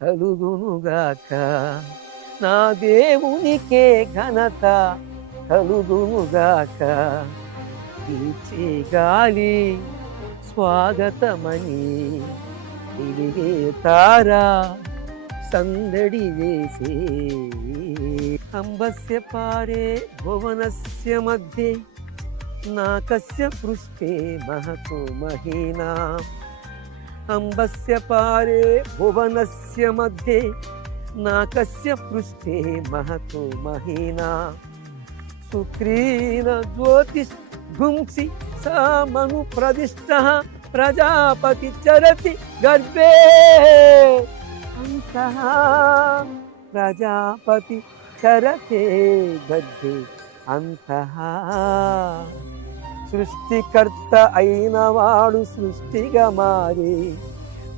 కలుగునుగాక. నా దేవునికే ఘనత కలుగునుగాక. పీచే గాలి స్వాగతమని తిరిగే తారా సందడి చేసే అంబస్య పారే భువనస్య మధ్య నాకస్య పృష్ఠే మహతో మహీనా. अम्बस्य पारे भुवनस्य मध्ये नाकस्य पृष्ठे महतो महीना। सुक्रीन ज्योतिषुंसि सा मनुप्रदिष्टः प्रजापति चरति गर्भे। अन्तः प्रजापति चरते गर्भे। अन्तः సృష్టికర్త అయిన వాడు సృష్టిగా మారే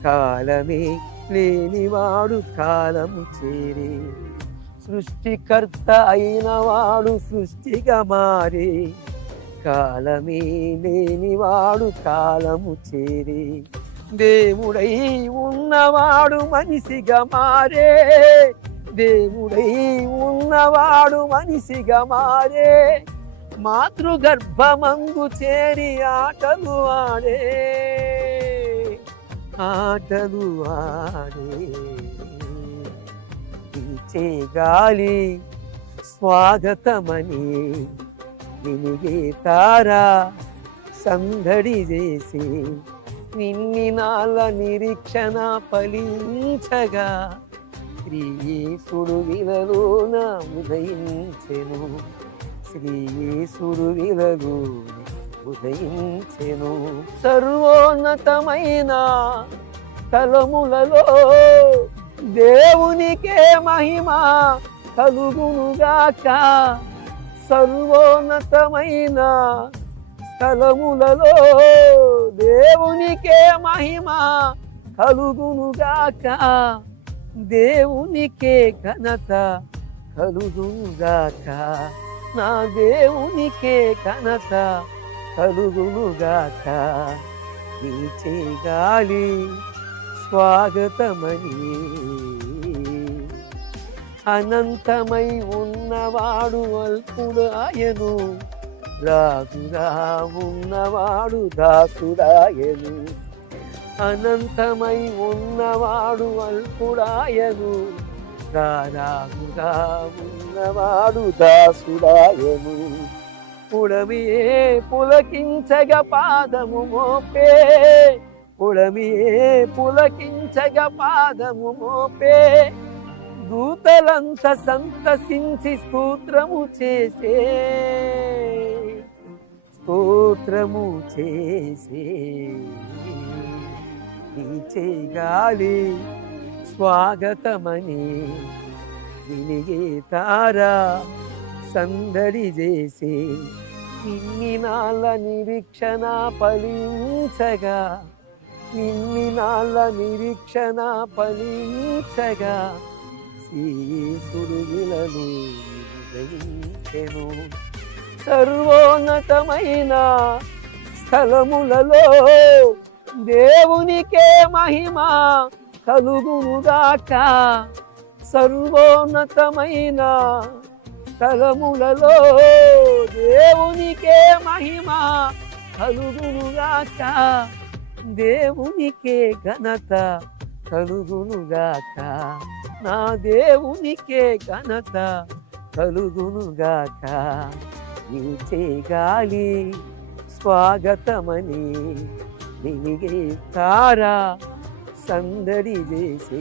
కాలమే లేనివాడు కాలము చేరే. సృష్టికర్త అయిన వాడు సృష్టిగా మారే కాలమే లేనివాడు కాలము చేరే. దేవుడై ఉన్నవాడు మనిషిగా మారే దేవుడై ఉన్నవాడు మనిషిగా మారే. మాతృగర్భమందు చేరి ఆటలు ఆడే. ఆటలు ఆడే. పీచే గాలి స్వాగతమని వినిగే తారా సందడి చేసి నిన్ని నాల నిరీక్షణ ఫలించగా శ్రీయేసుడు విలలోన ఉదయించెను. శ్రీయేసుడు విలగు ఉదయించెను. సర్వోన్నతమైన స్థలములలో దేవునికే మహిమ కలుగునుగాక. సర్వోన్నతమైన స్థలములలో దేవునికే మహిమ కలుగునుగాక. దేవునికే ఘనత కలుగునుగాక. నా దేవునికే ఘనత కలుగునుగాక. నీచే గాలి స్వాగతమని. అనంతమై ఉన్నవాడు అల్పుడాయను రాజుగా ఉన్నవాడు దాసుడాయను. అనంతమై ఉన్నవాడు అల్పుడాయను. రాజుగా ఉన్నవాడు దాసుడాయను పుడమియే పులకించగ పాదము మోపే. పుడమియే పులకించగ పాదము మోపే. దూతలంత సంతసించి స్తోత్రము చేసే. స్తోత్రము చేసే. నీచే గాలి స్వాగతమని వినిగే తారా సందడి చేసే ఇన్ని నాళ్ళ నిరీక్షణ ఫలించగా ఇన్ని నాళ్ళ నిరీక్షణ ఫలించగా శ్రీసుడు ఉదయించెను సర్వోన్నతమైన స్థలములలో దేవునికే మహిమ కలుగునుగాక. సర్వోన్నతమైన స్థలములలో దేవునికే మహిమ కలుగునుగాక. దేవునికే ఘనత కలుగునుగాక. నా దేవునికే ఘనత కలుగునుగాక. నీచే గాలి స్వాగతమని నినిగే తారా సందడి చేసే